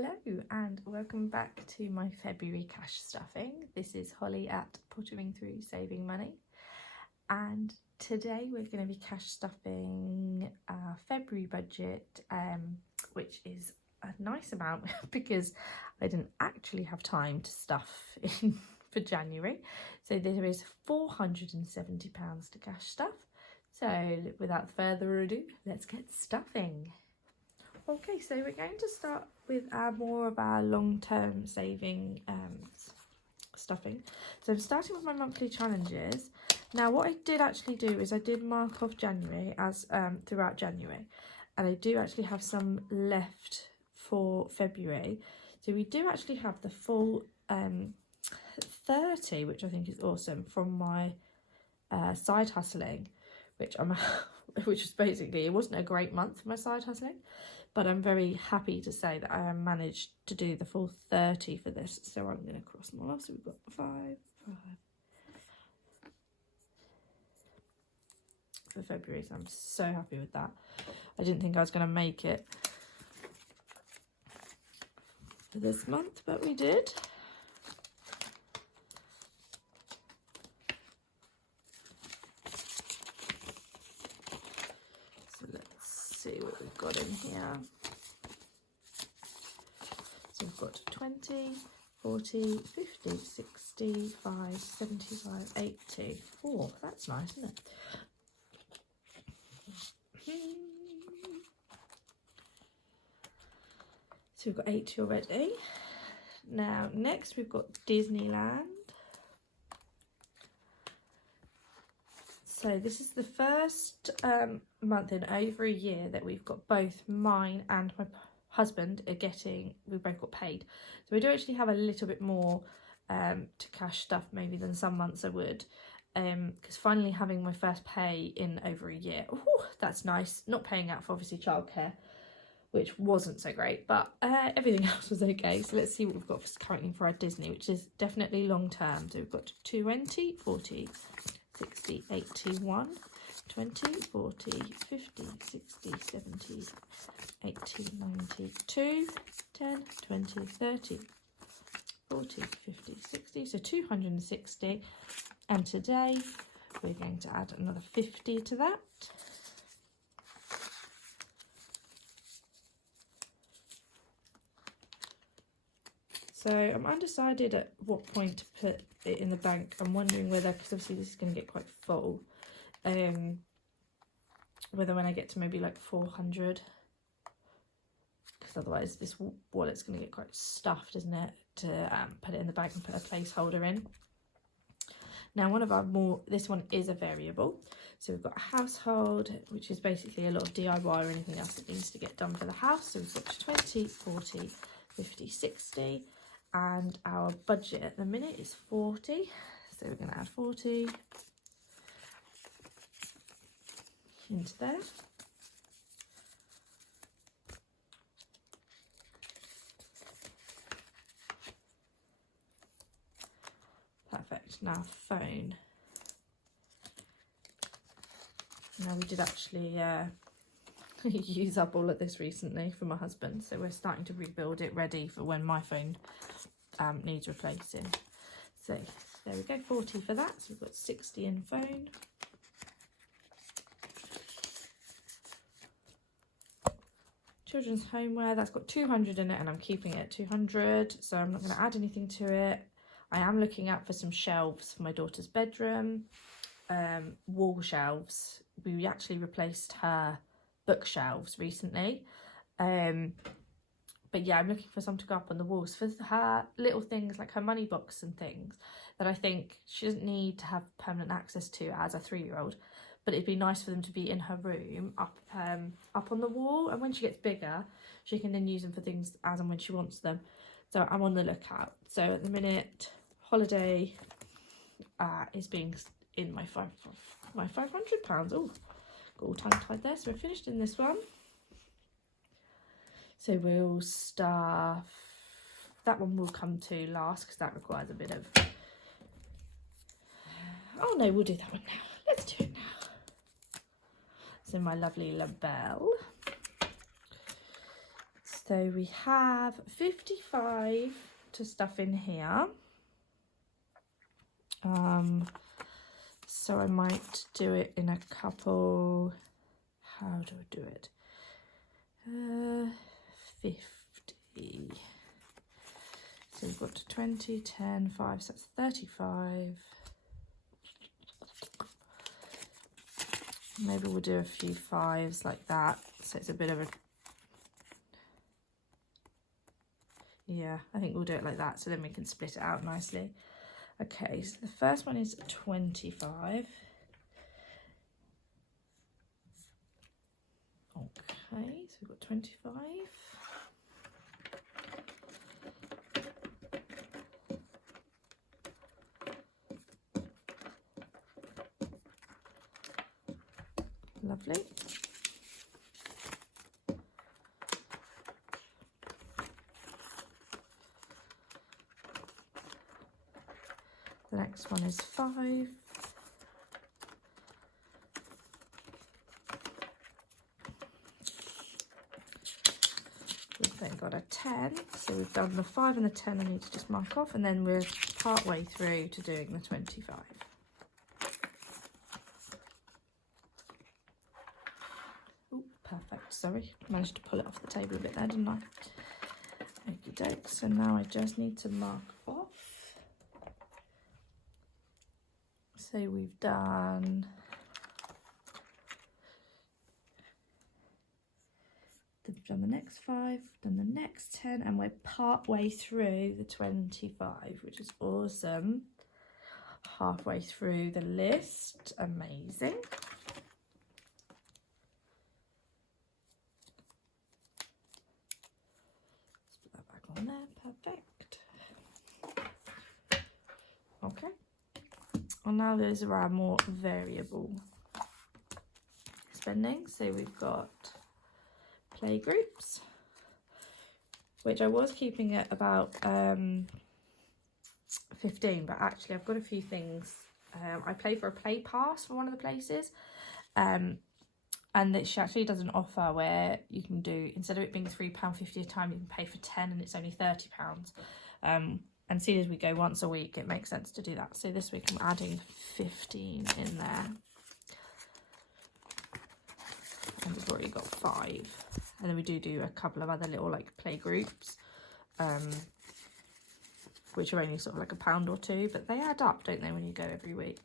Hello and welcome back to my February cash stuffing. This is Holly at Pottering Through Saving Money, and today we're going to be cash stuffing our February budget, which is a nice amount because I didn't actually have time to stuff in for January. So there is £470 to cash stuff. So without further ado, let's get stuffing. Okay, so we're going to start with more of our long-term saving stuffing. So I'm starting with my monthly challenges. Now what I did actually do is I did mark off January as throughout January, and I do actually have some left for February. So we do actually have the full 30, which I think is awesome, from my side hustling, which which was basically, it wasn't a great month for my side hustling, but I'm very happy to say that I managed to do the full 30 for this. So I'm going to cross them all off. So we've got 5 for February. So I'm so happy with that. I didn't think I was going to make it for this month, but we did. See what we've got in here. So we've got 20, 40, 50, 65, 75, 80. Oh, that's nice, isn't it? So we've got 80 already. Now, next we've got Disneyland. So this is the first month in over a year that we've got both mine and my husband we both got paid. So we do actually have a little bit more to cash stuff maybe than some months I would. Because finally having my first pay in over a year, ooh, that's nice. Not paying out for obviously childcare, which wasn't so great, but everything else was okay. So let's see what we've got currently for our Disney, which is definitely long term. So we've got 20, 40, 60, 81, 20, 40, 50, 60, 70, 80, 90, 2, 10, 20, 30, 40, 50, 60, so 260. And today we're going to add another 50 to that. So I'm undecided at what point to put it in the bank. I'm wondering whether, because obviously this is going to get quite full, whether when I get to maybe like 400, because otherwise this wallet's going to get quite stuffed, isn't it, to put it in the bank and put a placeholder in. Now one of our this one is a variable. So we've got a household, which is basically a lot of DIY or anything else that needs to get done for the house. So we've got 20, 40, 50, 60. And our budget at the minute is 40, so we're going to add 40 into there. Perfect. Now phone. Now we did actually use up all of this recently for my husband, so we're starting to rebuild it ready for when my phone needs replacing. So there we go, 40 for that. So we've got 60 in phone. Children's homeware, that's got 200 in it, and I'm keeping it at 200, so I'm not going to add anything to it. I am looking out for some shelves for my daughter's bedroom, wall shelves. We actually replaced her bookshelves recently, but yeah, I'm looking for some to go up on the walls for her little things like her money box and things that I think she doesn't need to have permanent access to as a 3-year-old, but it'd be nice for them to be in her room up on the wall, and when she gets bigger she can then use them for things as and when she wants them. So I'm on the lookout. So at the minute, holiday is being in my £500. Oh, got all tongue tied there. So we're finished in this one. So we'll stuff, that one will come to last because that requires a bit of, oh no, we'll do that one now. Let's do it now. So my lovely labelle. So we have 55 to stuff in here. So I might do it in a couple, how do I do it? 50. So we've got 20, 10, 5, so that's 35. Maybe we'll do a few 5s like that. So it's a bit of a, yeah, I think we'll do it like that. So then we can split it out nicely. Okay, so the first one is 25. Okay, so we've got 25. Lovely. The next one is 5. We've then got a 10. So we've done the 5 and the 10 I need to just mark off, and then we're part way through to doing the 25. Oh, perfect. Sorry, managed to pull it off the table a bit there, didn't I? Okie doke. So now I just need to mark off. So we've done the next 5, done the next 10, and we're part way through the 25, which is awesome. Halfway through the list, amazing. Let's put that back on there, perfect. Okay. And now those are our more variable spending. So we've got play groups, which I was keeping at about 15, but actually I've got a few things. I play for a play pass for one of the places, and that she actually does an offer where you can do, instead of it being £3.50 a time, you can pay for 10 and it's only £30. And seeing as we go once a week, it makes sense to do that. So this week I'm adding 15 in there. And we've already got 5. And then we do a couple of other little like play groups, which are only sort of like £1 or £2, but they add up, don't they, when you go every week?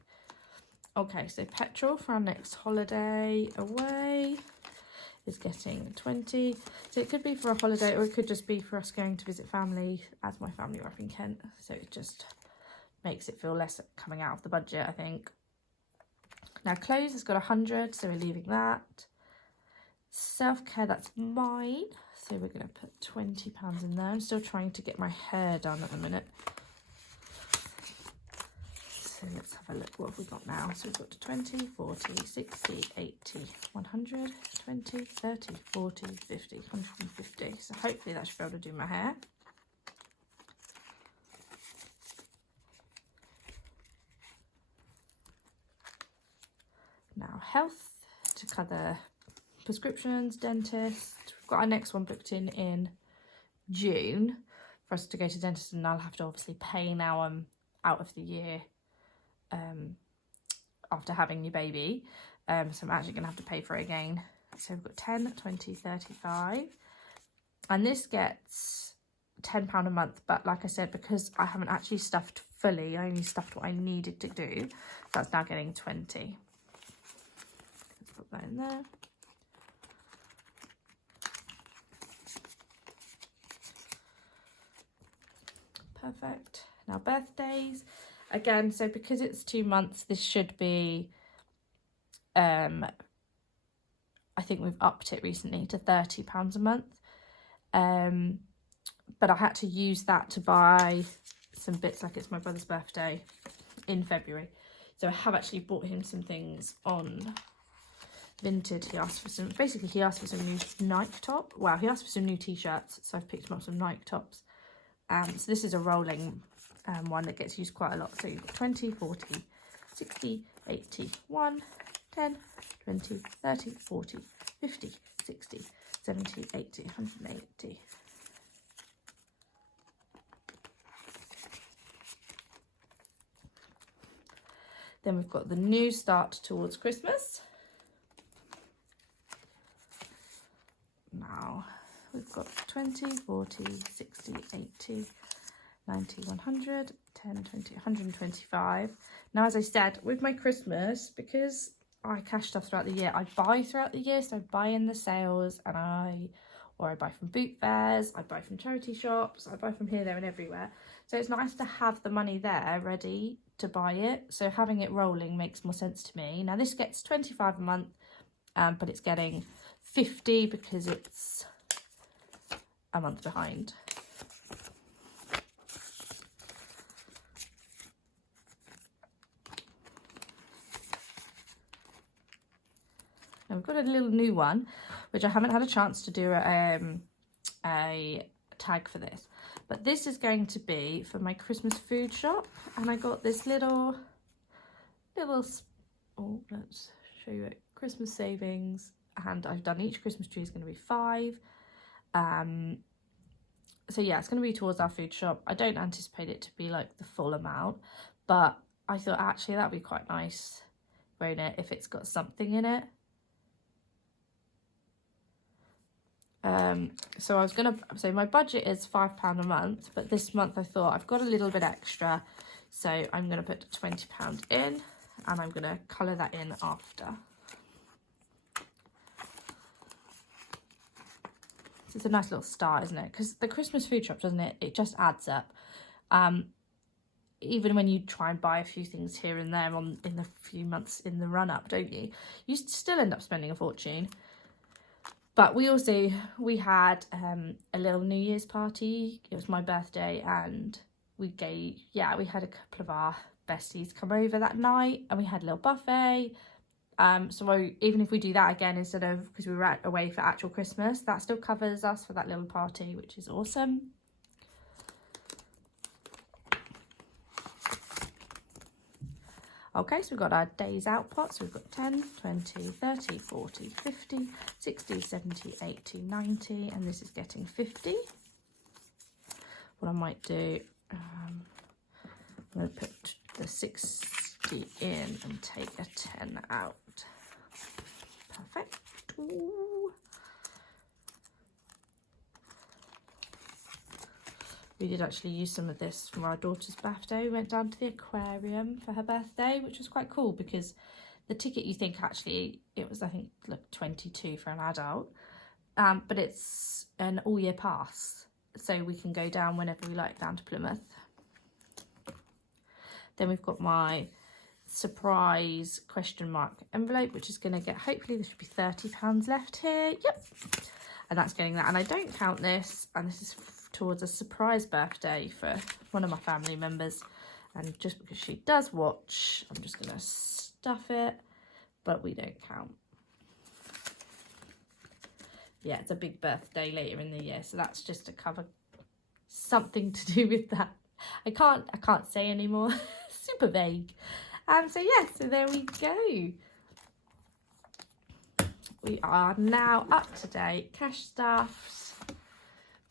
Okay, so petrol for our next holiday away is getting 20. So it could be for a holiday, or it could just be for us going to visit family, as my family are up in Kent. So it just makes it feel less coming out of the budget, I think. Now clothes has got 100, so we're leaving that. Self-care, that's mine. So we're going to put £20 in there. I'm still trying to get my hair done at the minute. So let's have a look. What have we got now? So we've got 20, 40, 60, 80, 100, 20, 30, 40, 50, 150. So hopefully that should be able to do my hair. Now health, to cover prescriptions, dentist. We've got our next one booked in June for us to go to dentist, and I'll have to obviously pay now I'm out of the year after having your baby, so I'm actually going to have to pay for it again. So we've got 10, 20, 35, and this gets £10 a month, but like I said, because I haven't actually stuffed fully, I only stuffed what I needed to do, that's now getting 20. Let's put that in there. Perfect. Now birthdays again, so because it's 2 months, this should be I think we've upped it recently to £30 a month, but I had to use that to buy some bits, like it's my brother's birthday in February, so I have actually bought him some things on Vinted. He asked for some new Nike top. Well, he asked for some new t-shirts, so I've picked him up some Nike tops. So this is a rolling one that gets used quite a lot. So you've got 20, 40, 60, 80, 1, 10, 20, 30, 40, 50, 60, 70, 80, 180. Then we've got the new start towards Christmas. Now we've got 20, 40, 60, 80, 90, 100, 10, 20, 125. Now, as I said, with my Christmas, because I cash stuff throughout the year, I buy throughout the year, so I buy in the sales, and I buy from boot fairs, I buy from charity shops, I buy from here, there and everywhere. So it's nice to have the money there ready to buy it. So having it rolling makes more sense to me. Now this gets 25 a month, but it's getting 50 because it's a month behind. Now we've got a little new one, which I haven't had a chance to do a tag for this. But this is going to be for my Christmas food shop. And I got this little, oh, let's show you it, Christmas savings. And I've done each Christmas tree is going to be 5. So yeah, it's going to be towards our food shop. I don't anticipate it to be like the full amount, but I thought actually that'd be quite nice, won't it, if it's got something in it. So I was gonna say my budget is £5 a month, but this month I thought I've got a little bit extra, so I'm gonna put £20 in, and I'm gonna colour that in after. It's a nice little start, isn't it? Because the Christmas food shop, doesn't it? It just adds up. Even when you try and buy a few things here and there in the few months in the run up, don't you? You still end up spending a fortune. But we had a little New Year's party. It was my birthday, and we had a couple of our besties come over that night, and we had a little buffet. So even if we do that again instead of, because we were away for actual Christmas, that still covers us for that little party, which is awesome. Okay, so we've got our days out pot. So we've got 10, 20, 30, 40, 50, 60, 70, 80, 90, and this is getting 50. What I might do, I'm going to put the 60 in and take a 10 out. Perfect. Ooh. We did actually use some of this for our daughter's birthday. We went down to the aquarium for her birthday, which was quite cool because the ticket, you think actually it was, I think, like 22 for an adult, but it's an all year pass, so we can go down whenever we like down to Plymouth. Then we've got my surprise question mark envelope, which is going to get, hopefully there should be £30 left here. Yep, and that's getting that. And I don't count this, and this is towards a surprise birthday for one of my family members, and just because she does watch, I'm just gonna stuff it, but we don't count. Yeah, it's a big birthday later in the year, so that's just to cover something to do with that. I can't say anymore. Super vague. So yeah, so there we go. We are now up to date. Cash stuffs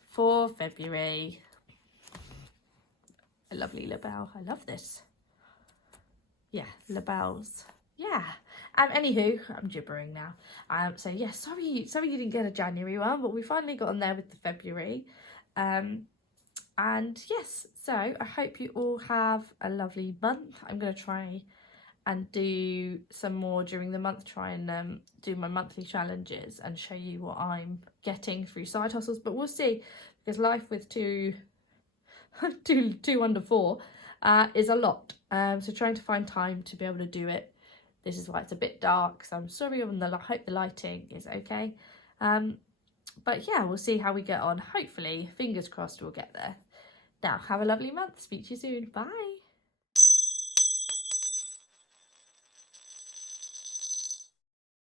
for February. A lovely label. I love this. Yeah, labels. Yeah. Anywho, I'm gibbering now. So yeah, sorry you didn't get a January one, but we finally got on there with the February. And yes, so I hope you all have a lovely month. I'm going to try and do some more during the month, try and do my monthly challenges and show you what I'm getting through side hustles, but we'll see, because life with two under 4 is a lot, so trying to find time to be able to do it. This is why it's a bit dark, so I'm sorry on the, I hope the lighting is okay, but yeah, we'll see how we get on. Hopefully, fingers crossed, we'll get there. Now have a lovely month. Speak to you soon. Bye.